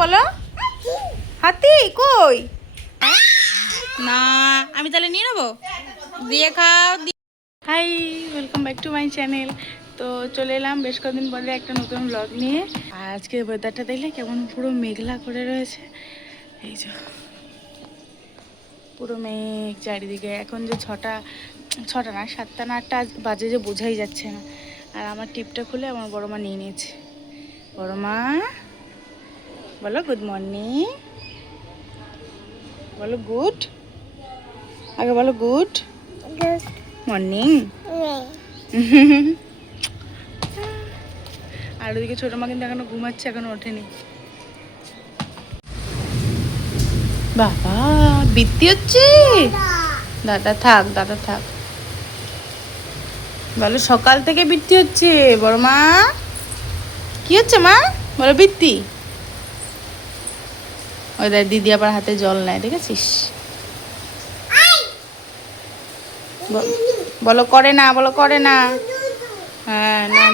বলো। হাতি কই? না আমি তাহলে নিয়ে নেবো, দিয়ে খাও। Hi, welcome back to my channel. তো চলে এলাম বেশ কদিন পরে একটা নতুন ব্লগ নিয়ে। আর আজকে ওয়েদারটা দেখলে কেমন পুরো মেঘলা করে রয়েছে। এই যে পুরো মেঘ চারিদিকে। এখন যে ছটা না 7টা না 8টা বাজে যে বোঝাই যাচ্ছে না। আর আমার টিপটা খুলে আমার বড় মা নিয়ে নিয়েছে। বড় মা বলো গুড মর্নিং, বলো গুড, আগে বলো গুড মর্নিং। আর ওদিকে ছোটো মা কিন্তু এখনো ঘুমাচ্ছে, এখনো ওঠেনি। বাবা বৃত্তি হচ্ছে। দাদা থাক, দাদা থাক। বলো সকাল থেকে বৃত্তি হচ্ছে। বড় মা কি হচ্ছে মা? বলো বৃত্তি। ওই দেখ দিদি আবার হাতে জল নেয়, দেখেছিস? বলো করে না, বলো করে না। হ্যাঁ না,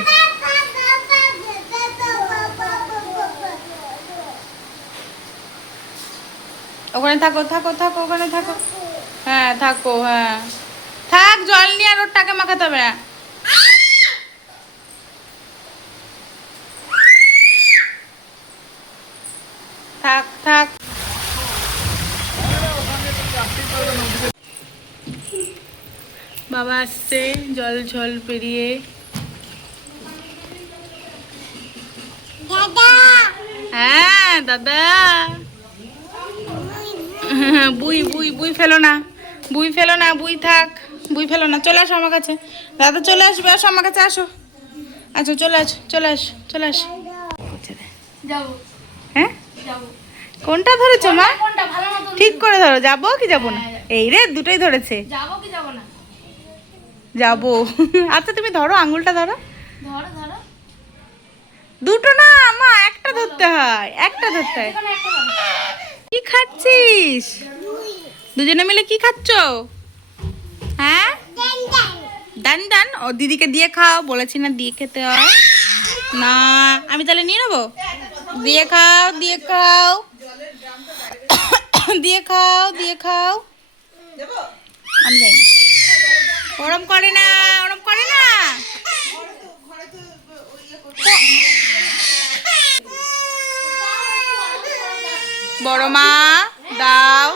ওখানে থাকো থাকো থাকো, ওখানে থাকো। হ্যাঁ থাকো, হ্যাঁ থাক। জল নিয়ে আর ওর টাকা মাখাতে হবে না। থাক থাক। বাবা আসছে জল ঝল পেরিয়ে। হ্যাঁ দাদা। বুই বুই বুই ফেলো না, বুই ফেলো না, বুই থাক, বুই ফেলো না। চলে আসো আমার কাছে, দাদা চলে আসবে, আসো আমার কাছে আসো। আচ্ছা চলে আসো, চলে আসো, চলে আসো। হ্যাঁ কোনটা ধরেছো মা? ঠিক করে ধরো। যাবো কি যাবো না? এই রে দুটোই ধরেছে। যাবো কি যাবো না? যাবো। আচ্ছা তুমি ধরো, আঙুলটা ধরো। ধরো ধরো। দুটো না মা, একটা ধরতে হয়, একটা ধরতে হয়। কি খাচ্ছিস? দুজনে মিলে কি খাচ্ছ? হ্যাঁ ডান ডান। ও দিদিকে দিয়ে খাও, বলেছি না দিয়ে খেতে হয়। না আমি তাহলে নিয়ে নেবো, দিয়ে খাও, দিয়ে খাও, দিয়ে খাও, দিয়ে খাও। আমি যাই, ওরম করে না, ওরম করে না। বড় মা দাও,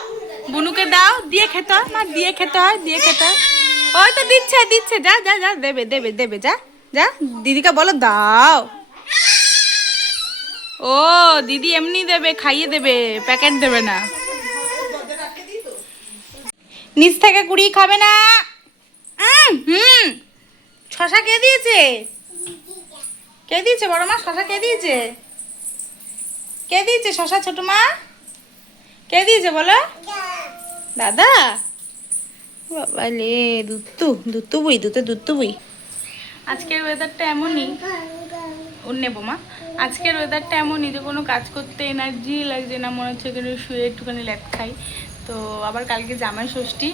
বুনুকে দাও, দিয়ে খেতে হয় মা, দিয়ে খেতে হয়, দিয়ে খেতে হয়। ওই তো দিচ্ছে দিচ্ছে, যা যা যা, দেবে দেবে দেবে, যা যা। দিদিকে বলো দাও। ও দিদি এমনি দেবে, খাইয়ে দেবে, প্যাকেট দেবে না। নিচ থেকে কুড়িয়ে খাবে না। হুম, শশা কে দিয়েছে? কে দিয়েছে বড় মা? শশা কে দিয়েছে? কে দিয়েছে শশা? ছোট মা কে দিয়েছে বলো? দাদা। বাবা লে, দুত্তু দুত্তু বুই, দুত্তু বুই। আজকের ওয়েদারটা এমনই, ওর নেবো মা। আজকের ওয়েদারটা এমনই যে কোনো কাজ করতে এনার্জি লাগছে না, মনে হচ্ছে এখানে শুয়ে একটুখানি ল্যাপ খাই। তো আবার কালকে জামাই ষষ্ঠী।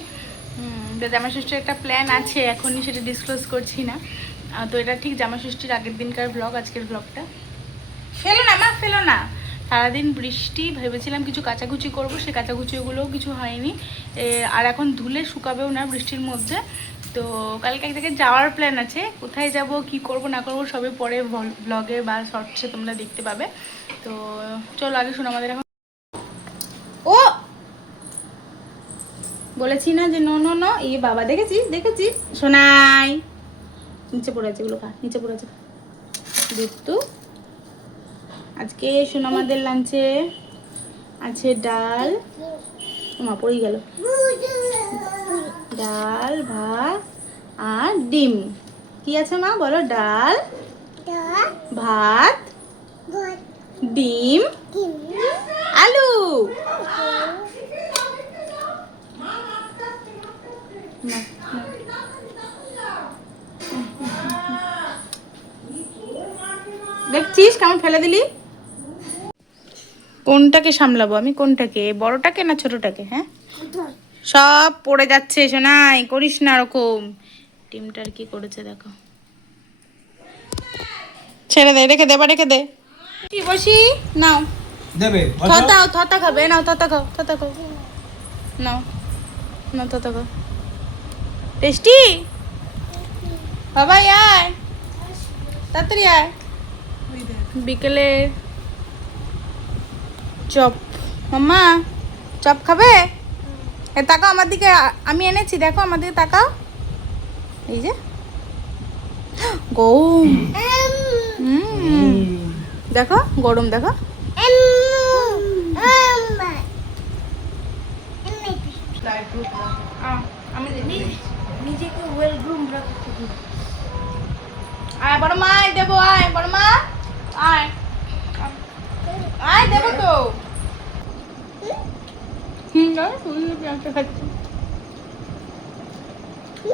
জামাই ষষ্ঠীর একটা প্ল্যান আছে, এখনই সেটা ডিসক্লোজ করছি না। তো এটা ঠিক জামাই ষষ্ঠীর আগের দিনকার ব্লগ, আজকের ব্লগটা। ফেলো না মা, ফেলো না। সারাদিন বৃষ্টি, ভেবেছিলাম কিছু কাচাকুচি করবো, সে কাচাকুচিগুলোও কিছু হয়নি। আর এখন ধুলে শুকাবেও না বৃষ্টির মধ্যে। তো কালকে এক জায়গায় যাওয়ার প্ল্যান আছে, কোথায় যাব কি করব না করবো সবই পরে ব্লগে বা শর্টসে তোমরা দেখতে পাবে। তো চলো আগে শোনো, আমাদের এখন ও বলেছি না যে নো নো নো। এই বাবা দেখেছিস, দেখেছিস শোনাই, নিচে পড়ে আছে, এগুলো খা, নিচে পড়ে আছে দুধ তো। আজকে শোনো আমাদের লাঞ্চে আছে ডাল, মা পড়েই গেল, ডাল ভাত আর ডিম। কি আছে মা বলো? ডাল ভাত ডিম আলু। দেখছিস কেমন ফেলে দিলি? কোনটাকে সামলাবো আমি, কোনটাকে, বড়টাকে না ছোটটাকে? হ্যাঁ সব পড়ে যাচ্ছে, শোনাই করিস না ওরকম। ডিমটার কি করেছে দেখো, ছেড়ে দে, রেখে দে, এবার রেখে দে। বসি নাও, দেবে থতা থতা খাবে নাও, থতা খাও, থতা খাও, নাও নাও, থতা খাও। টেস্টি বাবাই আয়, তাড়াতাড়ি আয়। বিকেলের চপ, মাম্মা চপ খাবে? এ তাকাও আমার দিকে, আমি এনেছি, দেখো আমার দিকে তাকাও। এই যে গরম, দেখো গরম, দেখো। আমি নিজেকে ওয়েল গ্রুম রাখতে হবে। আয় বড় মা, আয় দেবো, আয় বড় মা, আয় আয় দেবো তো। পেঁয়াজটা খাচ্ছি।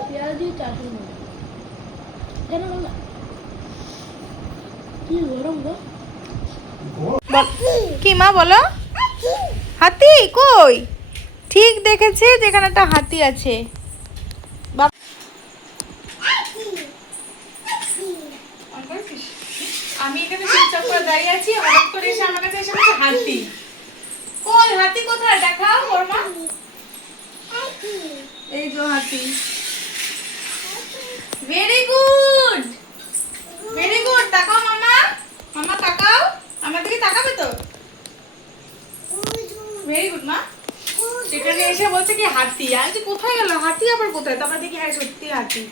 পেঁয়াজ দিয়ে চাটনি নেবো। কেন বাবা? কি গরম গো? কি মা বলো? হাতি কই? ঠিক দেখেছে যেখানে একটা হাতি আছে। আমি এখানে চুপচাপ করে দাঁড়িয়ে আছি, হঠাৎ করে এসে আমার কাছে এসে বলছে হাতি। কই হাতি কোথায় দেখাও বর্মা। এই যে হাতি। Very good, very good. তাকাও মামা, মামা তাকাও, আমার দিকে তাকাবে তো। ভেরি গুড মা। সেখানে এসে বলছে কি হাতি, আজ কোথায় গেল হাতি, আবার কোথায়? তারপর দেখি হ্যাঁ সত্যি হাতি।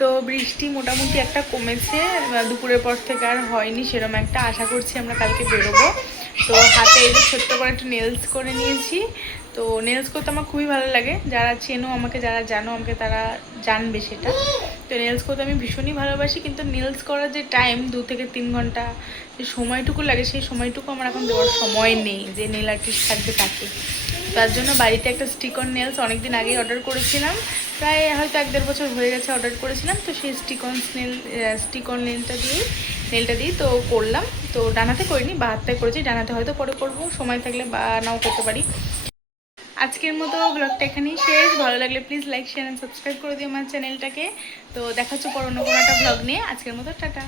তো বৃষ্টি মোটামুটি একটা কমেছে, দুপুরের পর থেকে আর হয়নি সেরকম একটা। আশা করছি আমরা কালকে বেরোবো। তো হাতে এই যে ছোট্ট করে একটু নেলস করে নিয়েছি। তো নেলস করতে আমার খুবই ভালো লাগে, যারা চেনো আমাকে, যারা জানো আমাকে তারা জানবে সেটা। তো নেলস করতে আমি ভীষণই ভালোবাসি, কিন্তু নেলস করার যে টাইম 2 থেকে 3 ঘন্টা যে সময়টুকু লাগে, সেই সময়টুকু আমার এখন দেওয়ার সময় নেই যে নেল আর্টিস্ট থাকবে তাকে। তার জন্য বাড়িতে একটা স্টিক অন নেলস অনেকদিন আগেই অর্ডার করেছিলাম, প্রায় হয়তো 1-1.5 বছর হয়ে গেছে অর্ডার করেছিলাম। তো সেই স্টিক অন নেলটা দিয়েই তো করলাম। তো ডানাতে করিনি, বা হাতটায় করেছি, ডানাতে হয়তো পরে করবো, সময় থাকলে বা নাও করতে পারি। আজকের মতো ব্লগটা এখানেই শেষ। ভালো লাগলে please like, share and subscribe করে দিও আমার চ্যানেলটাকে। তো দেখা হচ্ছে পর অন্য কোনো একটা ব্লগ নিয়ে। আজকের মতো টাটা।